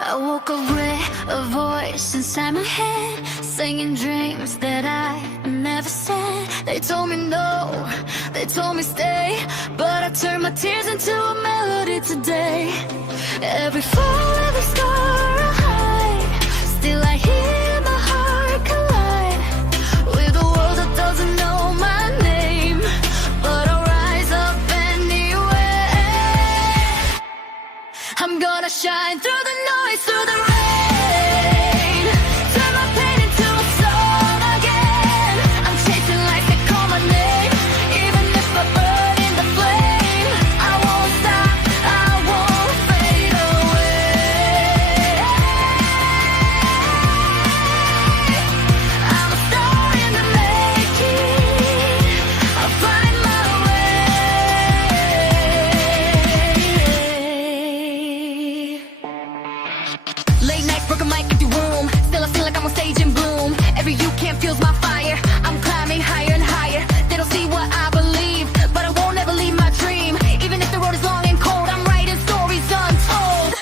I woke up with a voice inside my head, singing dreams that I never said. They told me no, they told me stay, but I turned my tears into a melody today. Every fall, every scar I hide, still I hear my heart collide with a world that doesn't know my name, but I'll rise up anyway. I'm gonna shine through the noise, through the rain, turn my pain into a song again. I'm chasing lights that call my name, even if I burn in the flame. I won't stop, I won't fade away. I'm a star in the making, I'll find my way. Late nights, broken mic, empty room. Still I feel like I'm on stage in bloom. Every you can't feels my fire. I'm climbing higher and higher. They don't see what I believe, but I won't ever leave my dream. Even if the road is long and cold, I'm writing stories untold.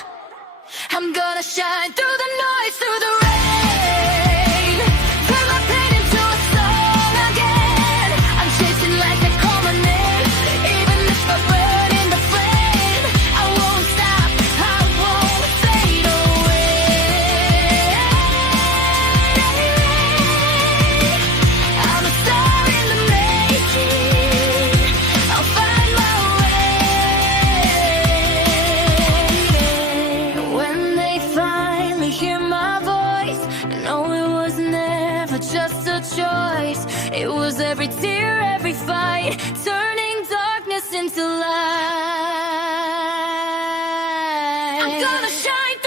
I'm gonna shine through the noise, through the rain, turn my pain into a song again. I'm chasing lights that call my name, even if I burn in the flame. I won't stop, I won't fade away. I'm a star in the making, I'll find my way. When they finally hear my voice, know it was never just a choice. It was every tear, every fight, turning darkness into light. I'm gonna shine through